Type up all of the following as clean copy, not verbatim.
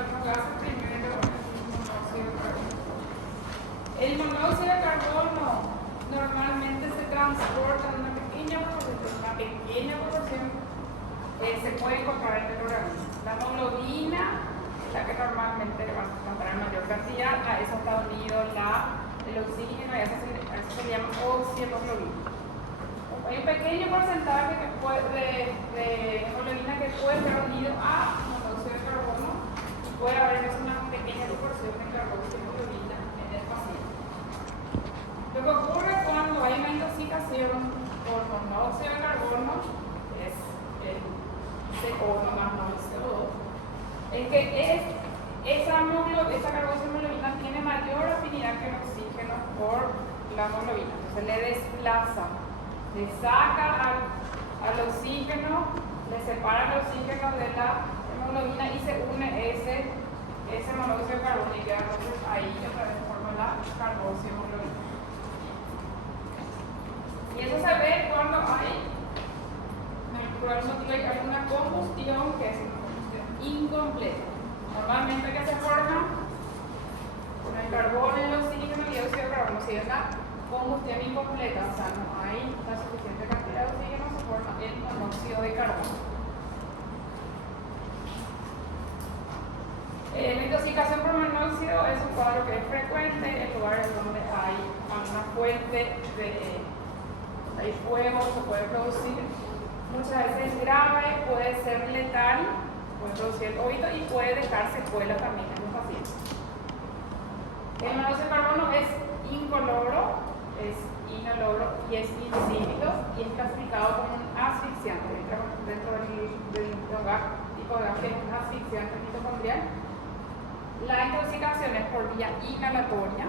los gases primero el monóxido de carbono. El monóxido de carbono normalmente se transporta en una pequeña proporción, se puede encontrar en el organismo. La hemoglobina, la que normalmente va a encontrar en mayor cantidad, a eso está unido el oxígeno, y a eso se le llama oxihemoglobina. Hay un pequeño porcentaje de hemoglobina que puede estar unido a monóxido de carbono, y puede haber una pequeña proporción de carboxihemoglobina en el paciente. Lo que ocurre cuando hay una intoxicación por monóxido de carbono, es el CO2 más no el CO2, es que esa carboxihemoglobina tiene mayor afinidad que el oxígeno por la hemoglobina. Entonces le desplaza, le saca al oxígeno, le separa el oxígeno de la hemoglobina y se une ese monóxido de carbono, y queda entonces ahí otra vez forma la carboxihemoglobina. Y eso se ve cuando hay alguna combustión que es una combustión incompleta. Normalmente que se forma con el carbono, el oxígeno y el dióxido de carbono. Si es la combustión incompleta, o sea, no hay la suficiente cantidad de oxígeno, se forma el monóxido de carbono. La intoxicación por monóxido es un cuadro que es frecuente en lugares donde hay alguna fuente hay fuego, se puede producir. Muchas veces es grave, puede ser letal, puede producir el óbito y puede dejar secuelas también en los pacientes. El monóxido de carbono es incoloro, es inoloro y es insípido, y es clasificado como un asfixiante dentro del tipo de gas que es un asfixiante mitocondrial. La intoxicación es por vía inhalatoria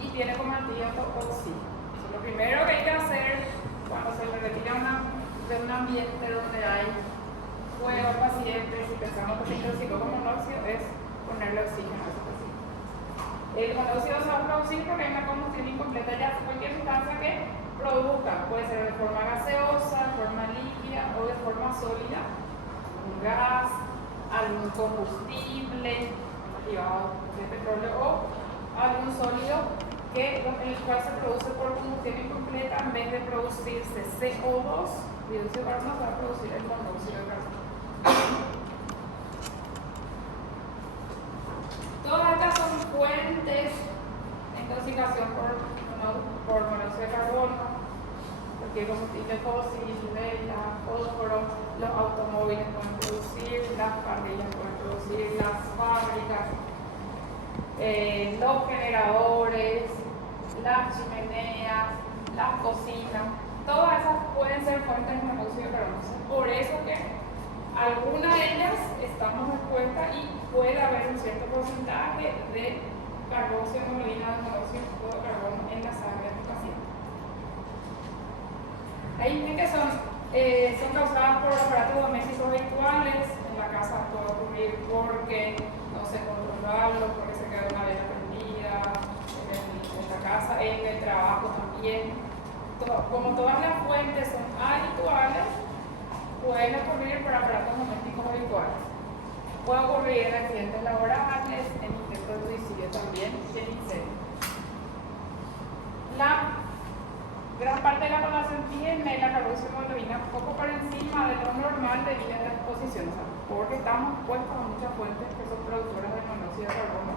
y tiene como antídoto oxígeno. Lo primero que hay que hacer cuando se le retira de un ambiente donde hay fuego al paciente, si pensamos que se intoxicó con monóxido, es ponerle oxígeno a ese paciente. El monóxido se va a producir porque hay una combustión incompleta, ya cualquier sustancia que produzca, puede ser de forma gaseosa, de forma líquida o de forma sólida, un gas, algún combustible derivado de petróleo o algún sólido en el cual se produce por combustión incompleta. En vez de producirse CO2, dióxido de carbono, se va a producir el monóxido de carbono. Todas estas son fuentes de intoxicación por monóxido de carbono, porque el combustible fósil, fósforo, los automóviles pueden producir, las parrillas pueden producir, las fábricas, los generadores, las chimeneas, las cocinas, todas esas pueden ser fuentes de monóxido de carbono. Por eso que algunas de ellas estamos expuestas y puede haber un cierto porcentaje de carboxihemoglobina, de monóxido de carbono en la sangre del paciente. Hay que son causadas por aparatos domésticos habituales. En la casa puede ocurrir porque no se controlarlo, porque se queda una vela prendida en la casa, en el trabajo también. Como todas las fuentes son habituales, pueden ocurrir por aparatos domésticos habituales. Puede ocurrir en accidentes laborales, en intentos de suicidio también y en incendios. La gran parte de la población tiene la carboxihemoglobina un poco por encima de lo normal debido a la exposición, o sea, porque estamos expuestos a muchas fuentes que son productoras de monóxido de carbono.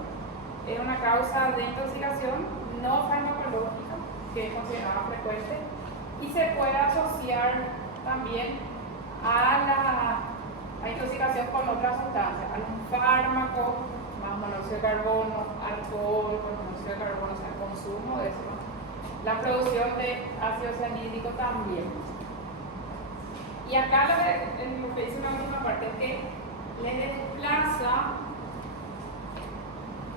Es una causa de intoxicación no farmacológica que es considerada frecuente y se puede asociar también a la intoxicación con otras sustancias, algún fármaco, más monóxido de carbono, alcohol con monóxido de carbono, o sea, el consumo de eso. La producción de ácido cianhídrico también. Y acá lo que dice la última parte es que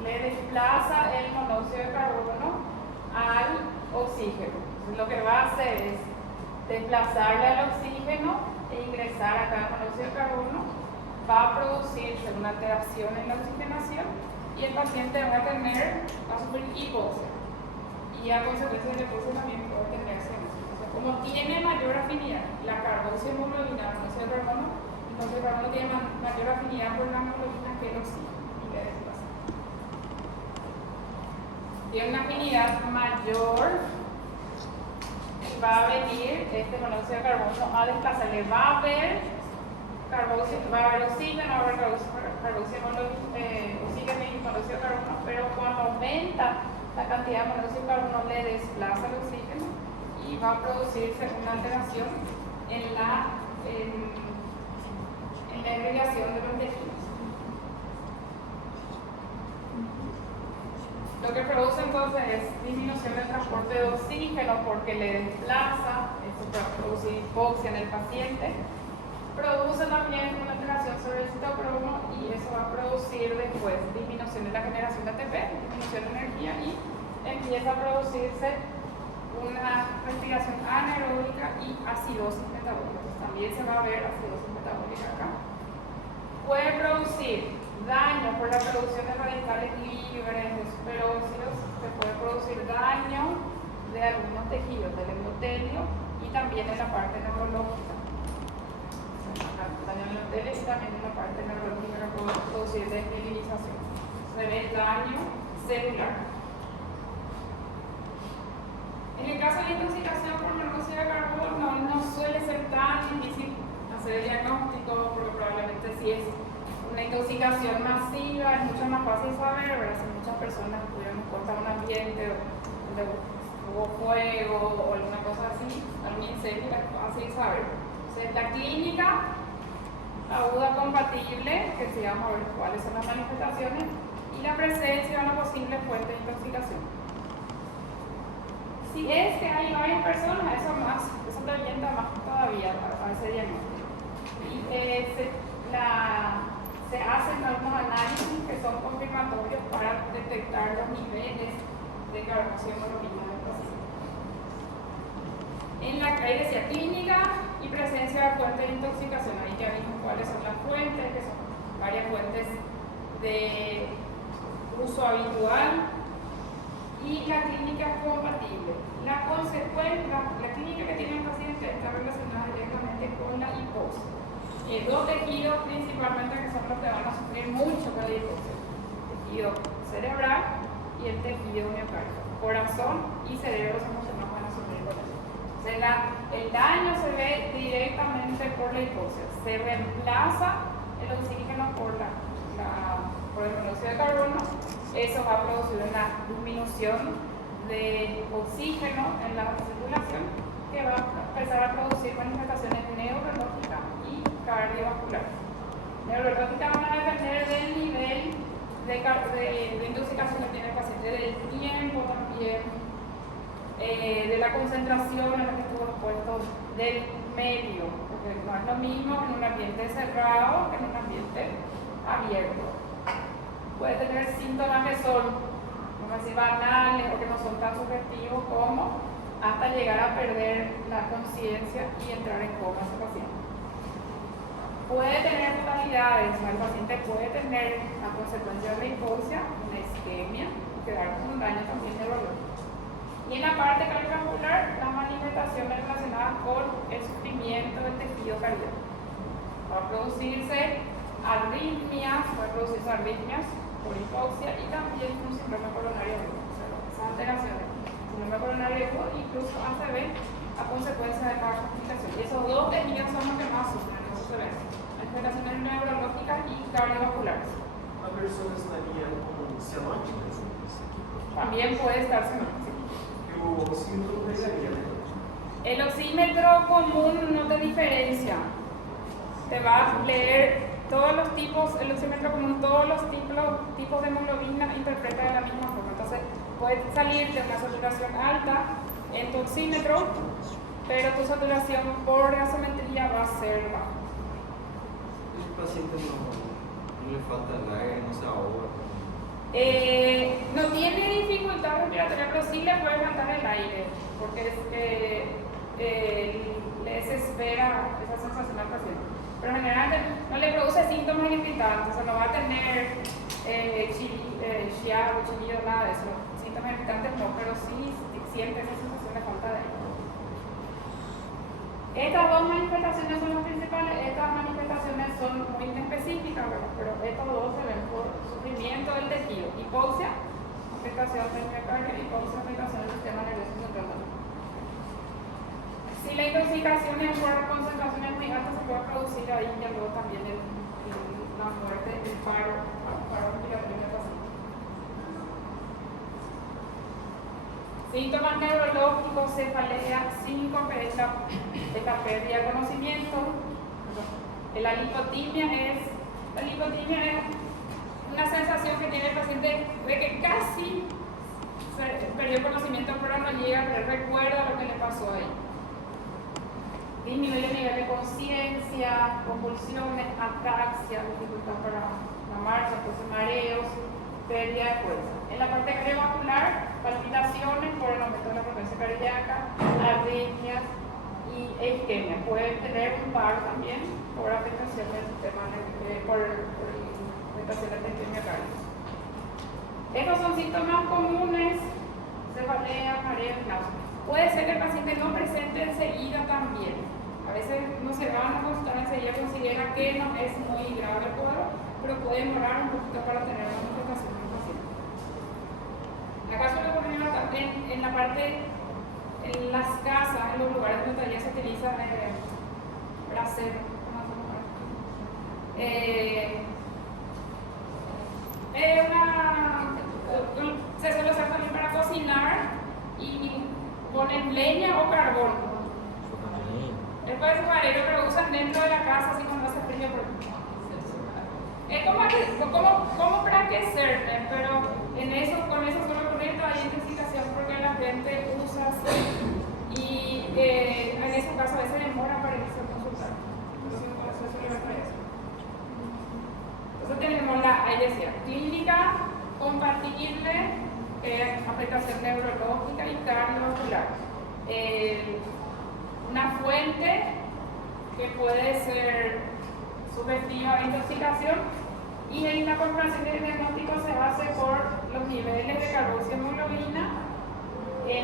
le desplaza el monóxido de carbono al oxígeno. Entonces, lo que va a hacer es desplazarle al oxígeno e ingresar acá el monóxido de carbono. Va a producirse una alteración en la oxigenación y el paciente va a sufrir hipoxia. Y a consecuencia de la hipoxia también puede tener cianosis. Como tiene mayor afinidad la carboxihemoglobina, el monóxido de carbono tiene mayor afinidad por la hemoglobina que el oxígeno, y le le desplaza. Tiene una afinidad mayor, va a venir este monóxido de carbono a desplazarle, va a haber oxígeno, va a haber oxígeno y monóxido de carbono, pero cuando aumenta la cantidad de monóxido de carbono le desplaza el oxígeno y va a producirse una alteración en la irrigación de los tejidos. Lo que produce entonces es disminución del transporte de oxígeno porque le desplaza, eso va a producir hipoxia en el paciente. Produce también una alteración sobre el citocromo y eso va a producir después disminución de la generación de ATP, disminución de energía y empieza a producirse una respiración anaeróbica y acidosis metabólica. Entonces, también se va a ver acidosis metabólica acá. Puede producir daño por la producción de radicales libres, de superóxidos, se puede producir daño de algunos tejidos del endotelio y también en la parte neurológica. Daño en el endotelio y también en la parte neurológica que puede producir desmielinización. Se ve daño celular. En el caso de la intoxicación por monóxido de carbono no suele ser tan difícil hacer el diagnóstico porque probablemente si es una intoxicación masiva es mucho más fácil saber, ¿verdad? Si muchas personas estuvieron expuestas a un ambiente donde hubo fuego o alguna cosa así, algún incendio, es fácil saber. Entonces, la clínica aguda compatible, que sí vamos a ver cuáles son las manifestaciones, y la presencia de una posible fuente de intoxicación. Si es que hay varias personas, eso te orienta más todavía a ese diagnóstico. Y se hacen algunos análisis que son confirmatorios para detectar los niveles de carbonación hemoglobina del paciente. En la ahí decía clínica y presencia de fuentes de intoxicación. Ahí ya vimos cuáles son las fuentes, que son varias fuentes de uso habitual. Y la clínica es compatible. La clínica que tiene el paciente está relacionada directamente con la hipoxia. Dos tejidos principalmente que son los que van a sufrir mucho con la hipoxia: el tejido cerebral y el tejido miocárdico. Corazón y cerebro son los que más van a sufrir con eso. O sea, el daño se ve directamente por la hipoxia. Se reemplaza el oxígeno por el monóxido de carbono. Eso va a producir una disminución de oxígeno en la circulación que va a empezar a producir manifestaciones neurológicas y cardiovasculares. Neurológicas van a depender del nivel de intoxicación que tiene el paciente, del tiempo también, de la concentración en la que estuvo expuesto, del medio, porque no es lo mismo en un ambiente cerrado que en un ambiente abierto. Puede tener síntomas que son, vamos a decir, banales o que no son tan sugestivos como hasta llegar a perder la conciencia y entrar en coma ese paciente. Puede tener fatalidades, el paciente puede tener a consecuencia de la hipoxia una isquemia y quedar con un daño también neurológico. Y en la parte cardiovascular, las manifestaciones relacionadas con el sufrimiento del tejido cardíaco. Va a producirse arritmias por hipoxia y también un síndrome coronario agudo. O sea, esas alteraciones, síndrome coronario agudo, incluso ACV, a consecuencia de la complicación. Y esos dos tejidos son los que más sufren, eso se ve. Manifestaciones neurológicas y cardiovasculares. A persona estaría como semántica? También puede estar semántica. ¿Y el oxímetro pegaría? El oxímetro común no te diferencia. Te va a leer todos los tipos, el oxímetro común, todos los tipos de hemoglobina interpreta de la misma forma. Entonces, puede salir de una saturación alta en tu oxímetro, pero tu saturación por gasometría va a ser baja. El paciente no le falta el aire, no se ahoga. No tiene dificultad respiratoria, pero sí le puede faltar el aire, porque le desespera esa sensación al paciente. Pero generalmente no le produce síntomas irritantes, o sea, no va a tener chiado, chillido, nada de eso. Síntomas irritantes no, pero sí siente esa sensación de falta de aire. Estas dos manifestaciones son las principales. Estas manifestaciones son muy inespecíficas, pero estos dos se ven por sufrimiento hipoxia, afectación del miocardio, hipoxia, afectación del sistema nervioso central. Si la intoxicación en por concentraciones muy altas se puede producir ahí y luego también la muerte, el paro respiratorio del paciente. Síntomas neurológicos, cefalea, síncope, es la pérdida de conocimiento. La lipotimia es una sensación que tiene el paciente de que casi perdió conocimiento, pero no llega, pero recuerda lo que le pasó ahí. Disminuye el nivel de conciencia, convulsiones, ataxia, dificultad para la marcha, entonces mareos, pérdida de fuerza. En la parte cardiovascular, palpitaciones por el aumento de la frecuencia cardíaca, arritmias y isquemia. Pueden tener un paro también por afectación del sistema por afectación del sistema cardíaco. Estos son síntomas comunes: cefalea, mareo, náusea. Puede ser que el paciente no presente enseguida también. A veces no se van a consultar enseguida, considera que no es muy grave el cuadro, pero puede demorar un poquito para tener una manifestación del paciente. Acá suele poner en la parte, en las casas, en los lugares donde todavía se utiliza brasero. Se suele usar también para cocinar y ponen leña o carbón. Después es marero, pero usan dentro de la casa así cuando hace frío. Es como para que sirve, pero con eso solo poner toda la intoxicación porque la gente usa así y en ese caso a veces demora para irse a consultar. Entonces tenemos ahí decía, clínica compatible, afectación neurológica y cardiovascular. Una fuente que puede ser sugestiva a intoxicación, y en la comparación de diagnóstico se hace por los niveles de carboxiemoglobina,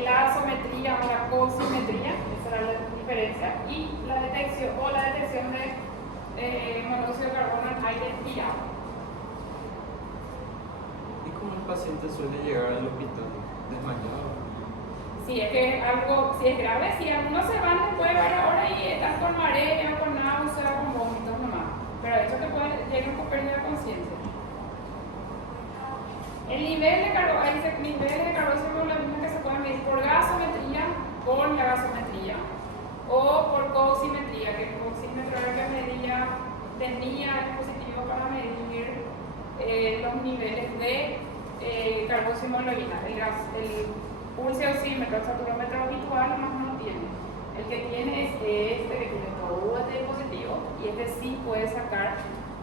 la azometría o la cosimetría, esa era la diferencia, y la detección de monóxido de carbono en aire expirado. ¿Y cómo el paciente suele llegar al hospital? ¿Desmayado? Si es que algo, si es grave, si algunos se van después de varias horas y están con mareo, con náusea, con vómitos nomás, pero de hecho que llegan con pérdida de conciencia. El nivel de carboxiemoglobina que se puede medir por gasometría, con la gasometría, o por cosimetría, que el cosímetro era que tenía el dispositivo para medir los niveles de carboxiemoglobina. El pulso oxímetro, el saturómetro habitual no tiene. El que tiene es este, que tiene todo este dispositivo, y este sí puede sacar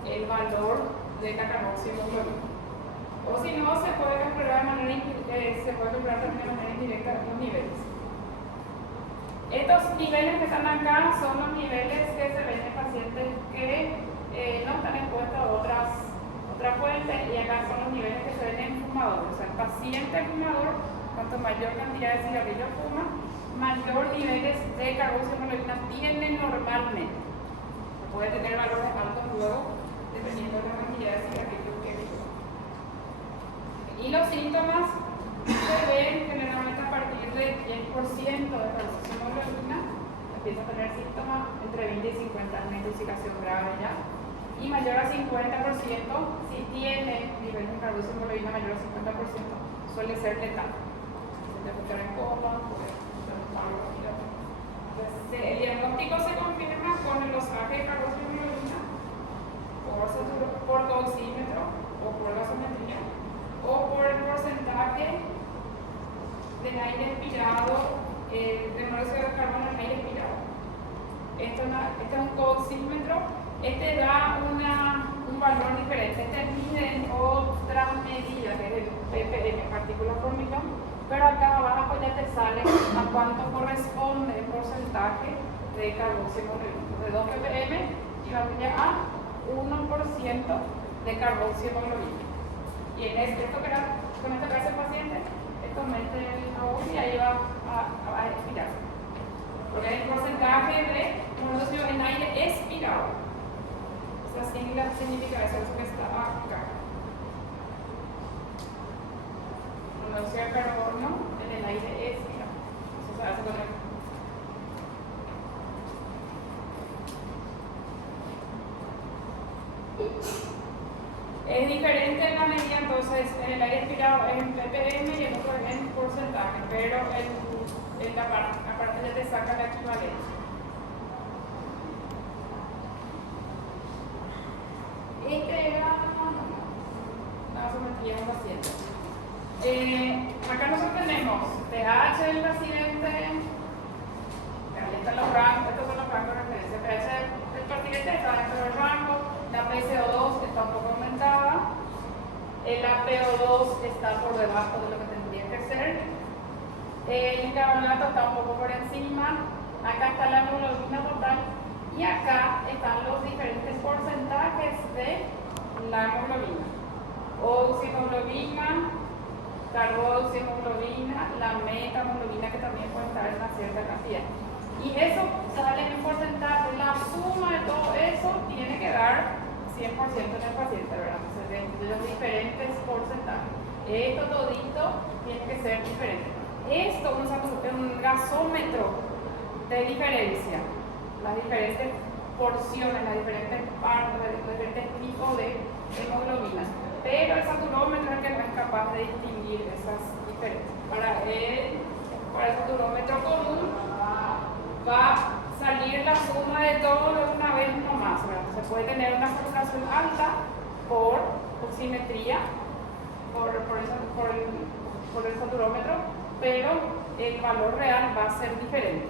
el valor de la carboxiemoglobina. O si no, se puede calcular también de manera indirecta los niveles. Estos niveles que están acá son los niveles que se ven en pacientes que no están expuestos a otras fuentes, y acá son los niveles que se ven en fumadores. O sea, el paciente fumador, cuanto mayor cantidad de cigarrillos fuma, mayor niveles de carboxiemoglobina tiene normalmente. Puede tener valores altos luego, dependiendo de la cantidad de cigarrillos que fuma. Y los síntomas se ven generalmente a partir del 10% de carboxiemoglobina. Empieza a tener síntomas entre 20 y 50, una intoxicación grave ya. Y mayor a 50%, si tiene nivel de carboxiemoglobina mayor a 50%, suele ser letal. Puede estar en coma, puede estar en paro. Entonces, el diagnóstico se confirma con el dosaje de carboxiemoglobina por oxímetro o por gasometría, o por el porcentaje del aire expirado, de monóxido de carbono en aire expirado. Este es un oxímetro. Este da un valor diferente. Este mide en otras medidas, que es el ppm, partículas por millón, pero acá abajo ya te sale a cuánto corresponde el porcentaje de carboxiemoglobina. De 2 ppm y va a 1% de carboxiemoglobina. Y en esto que era, con esta clase de paciente, esto mete el agua y ahí va a expirar. Porque hay un porcentaje de monóxido en aire expirado. Esta sigla significa eso que está acá. monóxido de carbono en el aire es, mira, eso se hace con el... Es diferente en la medida, entonces en el aire expirado es en ppm y en otro es en porcentaje, pero en la parte ya te saca la equivalencia. Este era... No, sometía un paciente. Acá nosotros tenemos pH del paciente, ahí están los rangos, estos son los rangos de referencia. pH del paciente está dentro del rango, la PCO2 está un poco aumentada, la PO2 está por debajo de lo que tendría que ser, el carbonato está un poco por encima, acá está la hemoglobina total y acá están los diferentes porcentajes de la hemoglobina. Oxihemoglobina, carboxihemoglobina, la metahemoglobina que también puede estar en una cierta cantidad. Y eso sale en porcentaje, la suma de todo eso tiene que dar 100% en el paciente, ¿verdad? Entonces, de los diferentes porcentajes. Esto todito tiene que ser diferente. Esto es un gasómetro de diferencia, las diferentes porciones, las diferentes partes, los diferentes tipos de hemoglobinas. Pero el saturómetro es el que no es capaz de distinguir esas diferencias. Para el saturómetro común va a salir la suma de todo de una vez nomás, ¿verdad? Se puede tener una saturación alta por oximetría, por el saturómetro, pero el valor real va a ser diferente.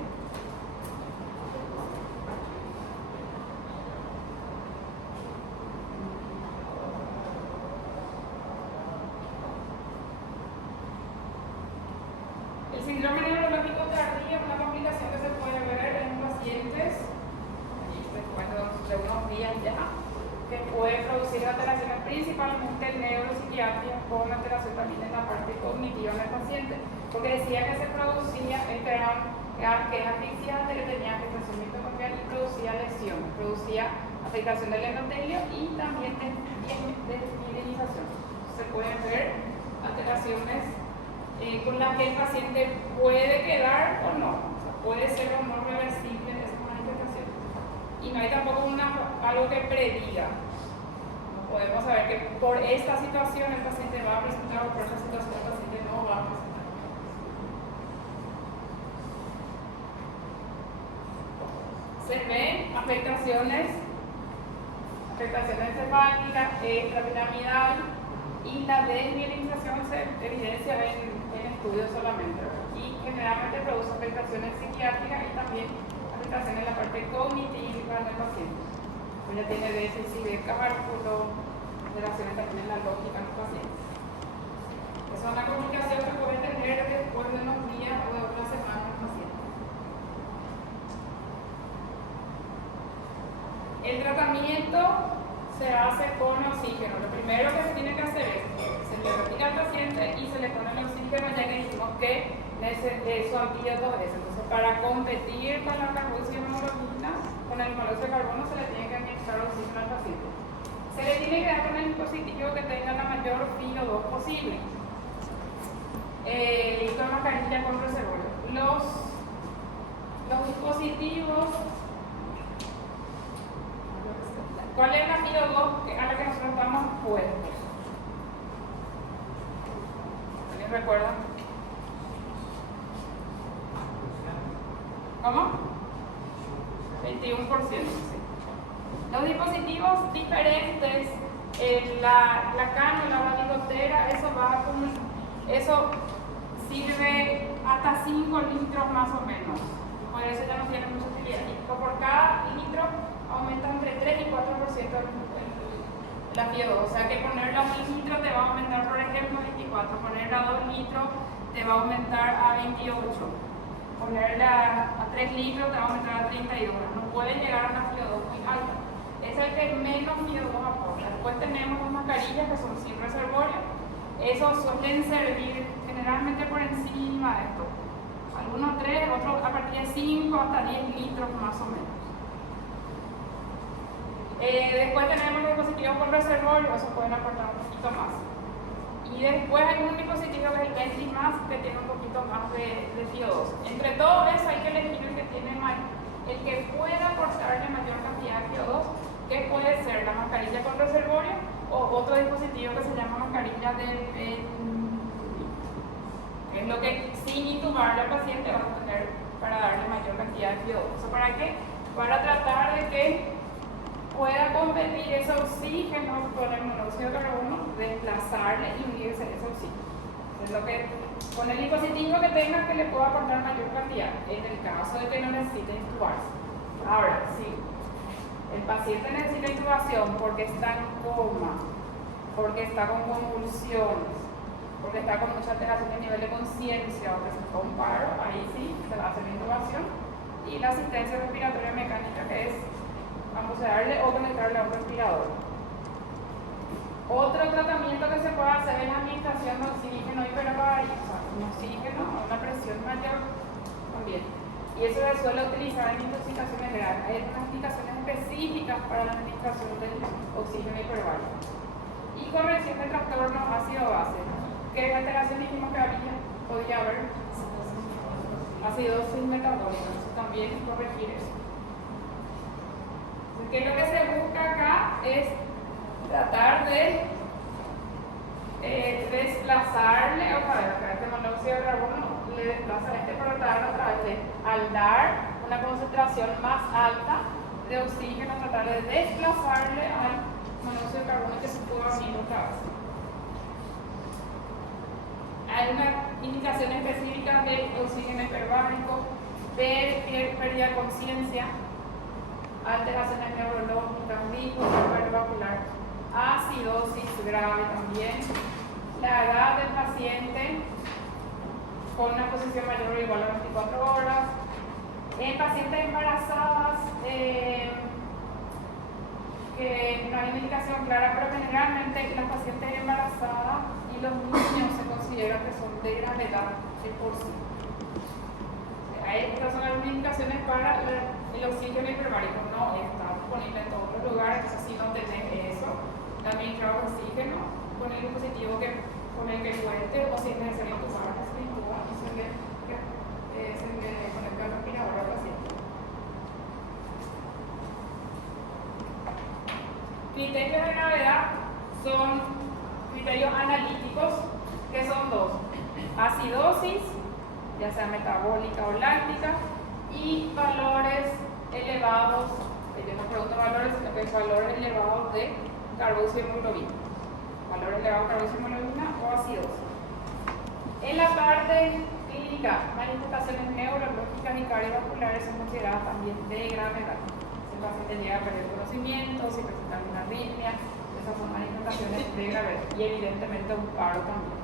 El síndrome neurológico tardío es una complicación que se puede ver en pacientes después de unos días ya, que puede producir alteraciones principalmente neuropsiquiátricas con alteración también en la parte cognitiva en el paciente, porque decía que se producía, que es asfixiante, que tenía afectación mitocondrial y producía lesión, producía afectación del endotelio y también desmineralización. Se pueden ver alteraciones con las que el paciente puede quedar o no, o sea, puede ser o no reversible en esa manifestación. Y no hay tampoco algo que prediga. No podemos saber que por esta situación el paciente va a presentar o por esta situación el paciente no va a presentar. Se ven afectaciones encefálicas, extrapiramidal y la desmielinización se evidencia en estudios solamente, ¿verdad? Y generalmente produce afectaciones psiquiátricas y también afectaciones en la parte cognitiva del paciente. Pues ya tiene déficit de cálculo, alteraciones también en la lógica del paciente. Esa es una complicación que puede tener después de unos días o de una semana el paciente. El tratamiento se hace con oxígeno. Lo primero que se tiene que hacer es se le retira al paciente y se le pone el oxígeno, ya que dijimos que su antídoto es. Entonces, para competir con la carboxihemoglobina, con el monóxido de carbono, se le tiene que inyectar oxígeno al paciente. Se le tiene que dar con el dispositivo que tenga la mayor FiO2 posible. Y con mascarilla con reservorio. Los dispositivos. ¿Cuál es la FiO2 a la que nosotros estamos puestos? ¿Alguien recuerda? ¿Cómo? 21%. Sí. Los dispositivos diferentes, la cánula, la bigotera, eso sirve hasta 5 litros más o menos. Por eso ya no tiene mucha utilidad. Y por cada litro aumenta entre 3 y 4% la FiO2. O sea que ponerla a 1 litro te va a aumentar, por ejemplo, 24. Ponerla a 2 litros te va a aumentar a 28. Ponerla a 3 litros te va a aumentar a 32. No puede llegar a una FiO2 muy alta. Es el que menos FiO2 aporta. Después tenemos las mascarillas que son sin reservorio. Esos suelen servir generalmente por encima de esto. Algunos 3, otros a partir de 5 hasta 10 litros más o menos. Después tenemos los dispositivos con reservorio, eso pueden aportar un poquito más. Y después hay un dispositivo que es el Bentley más, que tiene un poquito más de CO2. Entre todo eso hay que elegir el que tiene el que pueda aportarle mayor cantidad de CO2, que puede ser la mascarilla con reservorio o otro dispositivo que se llama mascarilla de es lo que sin intubar al paciente va a tener para darle mayor cantidad de CO2. ¿Eso para qué? Para tratar de que pueda competir ese oxígeno con el monóxido de carbono, desplazarle y unirse a ese oxígeno. Es lo que, con el dispositivo que tenga que le pueda aportar mayor cantidad, en el caso de que no necesite intubarse. Ahora, si el paciente necesita intubación porque está en coma, porque está con convulsiones, porque está con mucha alteración de nivel de conciencia o que se fue un paro, ahí sí se va a hacer la intubación. Y la asistencia respiratoria mecánica, que es ambucearle o conectarle a un respirador. Otro tratamiento que se puede hacer es la administración de oxígeno hiperbárico, o sea, un oxígeno a una presión mayor también. Y eso se suele utilizar en intoxicaciones graves. Hay unas indicaciones específicas para la administración del oxígeno hiperbárico. Y corrección de trastornos ácido-base. ¿Qué alteración dijimos que podría haber? Acidosis metabólica. También corregir eso. Porque lo que se busca acá es tratar de desplazarle, otra vez, acá este monóxido de carbono le desplaza a este proteína a través de, al dar una concentración más alta de oxígeno, tratar de desplazarle al monóxido de carbono que se pueda unir otra vez. Hay una indicación específica de oxígeno hiperbárico, pérdida de conciencia, alteraciones neurológicas, disco cardiovascular, acidosis grave también, la edad del paciente con una posición mayor o igual a 24 horas, en pacientes embarazadas, que no hay una indicación clara, pero generalmente las pacientes embarazadas y los niños se consideran que son de gravedad de por sí. Estas son algunas indicaciones para el oxígeno hiperbárico. No está disponible en todos los lugares, si no tenés eso, administrar oxígeno con el dispositivo con el que cuente, o si es necesario intubar, se intuba y se le conecta el respirador al paciente. Criterios de gravedad son criterios analíticos, que son dos: acidosis, ya sea metabólica o láctica, y valores elevados, yo no pregunto valores, sino que valores elevados de carboxiemoglobina, valores elevados de carboxiemoglobina o acidosis. En la parte clínica, manifestaciones neurológicas y cardiovasculares son consideradas también de gravedad. Si el paciente llega a perder conocimiento, si presenta alguna arritmia, esas son manifestaciones de gravedad, y evidentemente un paro también.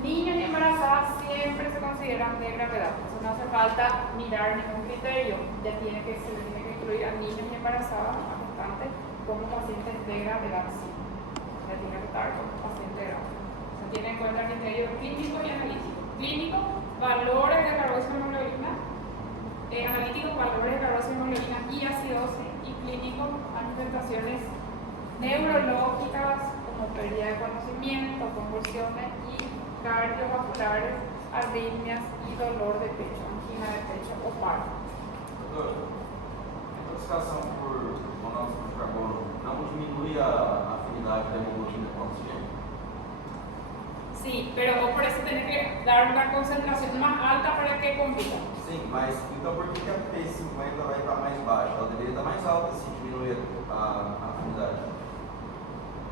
Niños y embarazadas siempre se consideran de gravedad, eso no hace falta mirar ningún criterio, se le tiene que incluir a niños y embarazadas a gestantes como pacientes de gravedad, sí, se tiene que estar como paciente grave. Se tiene en cuenta el criterio clínico y analítico. Clínico, valores de carboxiemoglobina, analítico, valores de carboxiemoglobina y acidosis, y clínico, manifestaciones neurológicas como pérdida de conocimiento, convulsiones y cardiovasculares, arritmias y dolor de pecho, angina de pecho o paro. Doutor, a intoxicação por monóxido de carbono não diminui a afinidade da hemoglobina com o oxigênio? Sí, pero vos por eso tenés que dar una concentración más alta para que compita. Sim, mas então por que a P50 vai estar mais baixa? Ela deveria estar mais alta se diminuir a afinidade.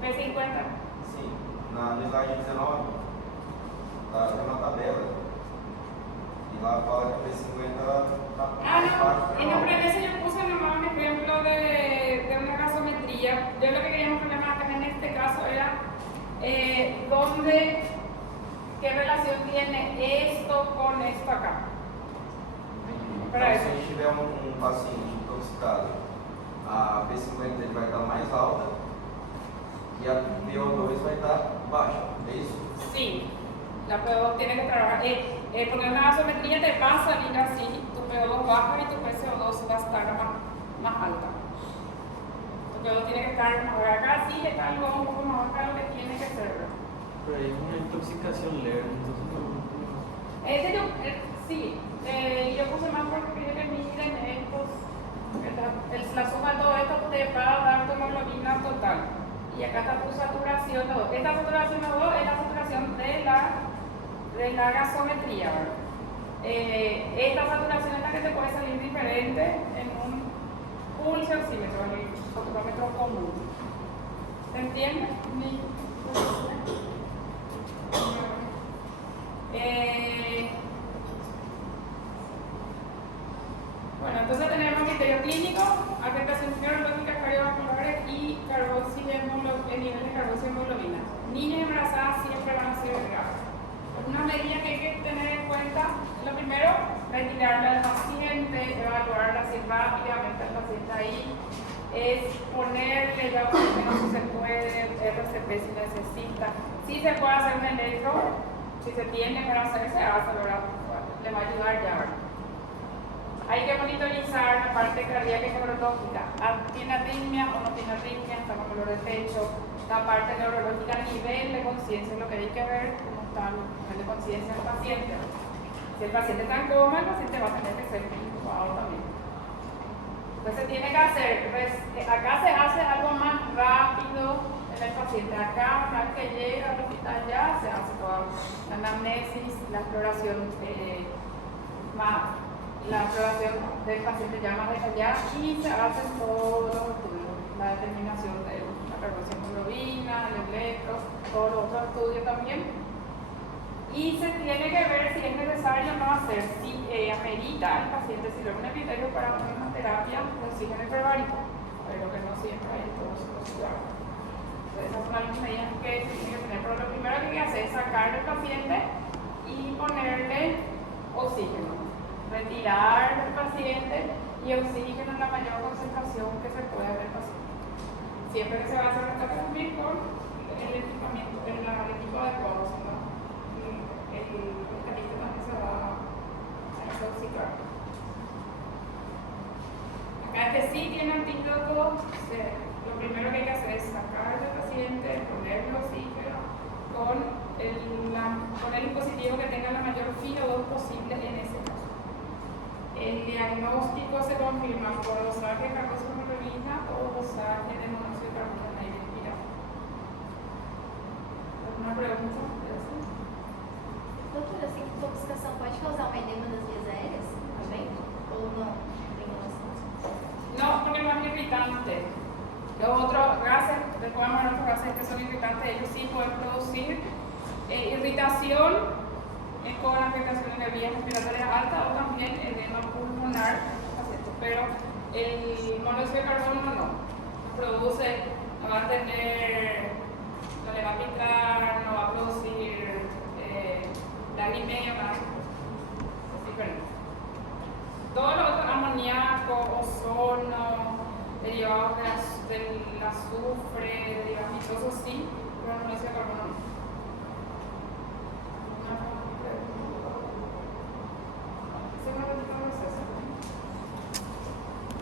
P50. Sim, no slide 19 tem uma tabela y la fala que P50 está más baja. En la premisa yo puse nomás un ejemplo de una gasometría. Yo lo que quería mostrar más en este caso era qué relación tiene esto con esto acá. Então, se a gente tiver um paciente intoxicado, a P50 dele vai estar mais alta e a PO2 vai estar baixa, é isso? Sí, la PO2 tiene que trabajar. Porque una gasometría te va a salir así, tu PO2 baja y tu PCO2 va a estar más alta. Tu PO2 tiene que estar más acá, sí, está algo un poco más acá lo que tiene que ser. Pero hay una intoxicación leve, entonces Sí, yo puse más porque quería que miren estos, la suma de todo esto te va a dar tu hemoglobina total. Y acá está tu saturación de 2. Esta saturación de 2 es la saturación de la gasometría, ¿verdad? Esta saturación es la que te puede salir diferente en un pulso oxímetro, en el fotómetro común. ¿Se entiende? Bueno, entonces tenemos criterio clínico, afectación neurológica, cardiovasculares y el nivel de carboxiemoglobina. Niñas embarazadas siempre van a ser graves. Una medida que hay que tener en cuenta, lo primero, retirarle al paciente, evaluarla si rápidamente el paciente ahí, es ponerle ya si se puede, RCP si necesita, si se puede hacer un electro, si se tiene para hacer, se hace, ¿verdad? Le va a ayudar ya, ¿verdad? Hay que monitorizar la parte cardíaca y neurológica. ¿Tiene arritmia o no tiene arritmia? ¿Está con dolor de pecho? La parte neurológica, nivel de conciencia, es lo que hay que ver, cómo está el nivel de conciencia del paciente. Si el paciente está en coma, el paciente va a tener que ser intubado también. Entonces tiene que hacer, acá se hace algo más rápido en el paciente. Acá, una vez que llega al hospital ya, se hace toda la anamnesis, la exploración la exploración del paciente ya más detallada y se hacen todos los estudios, la determinación de la carboxiemoglobina, el electro, todos los otros estudios también. Y se tiene que ver si es necesario o no hacer, si amerita al paciente, si lo es un criterio para una terapia de oxígeno hiperbárico, pero que no siempre hay todos los lugares. Entonces, esas son algunas medidas que se tienen que tener. Pero lo primero que hay que hacer es sacar al paciente y ponerle oxígeno. Retirar al paciente y oxígeno en la mayor concentración que se pueda del paciente. Siempre que se va a hacer esta cumplir con el equipamiento, el equipo adecuado, ¿no? El mecanismo también se va a intoxicar. Acá este sí tiene antídoto, lo primero que hay que hacer es sacar al paciente, ponerle oxígeno con el dispositivo que tenga la mayor filo posible en ese caso. El diagnóstico se confirma por dosaje de carboxiemoglobina o dosaje de monóxido de carbono en aire expirado. ¿Alguna pregunta? Doutora, essa intoxicação pode causar uma edema das vias aéreas também? Ou não? Tem relação? No, porque no es irritante. Los otros gases, después vamos a ver otros gases que son irritantes, ellos sí pueden producir irritación con afectación de vías respiratorias altas o también edema pulmonar, pero el monóxido de carbono no produce, no va a tener, no le va a picar, no va a producir lagrimeo, nada, es diferente. Todo lo otro, amoníaco, ozono, derivados del azufre, derivados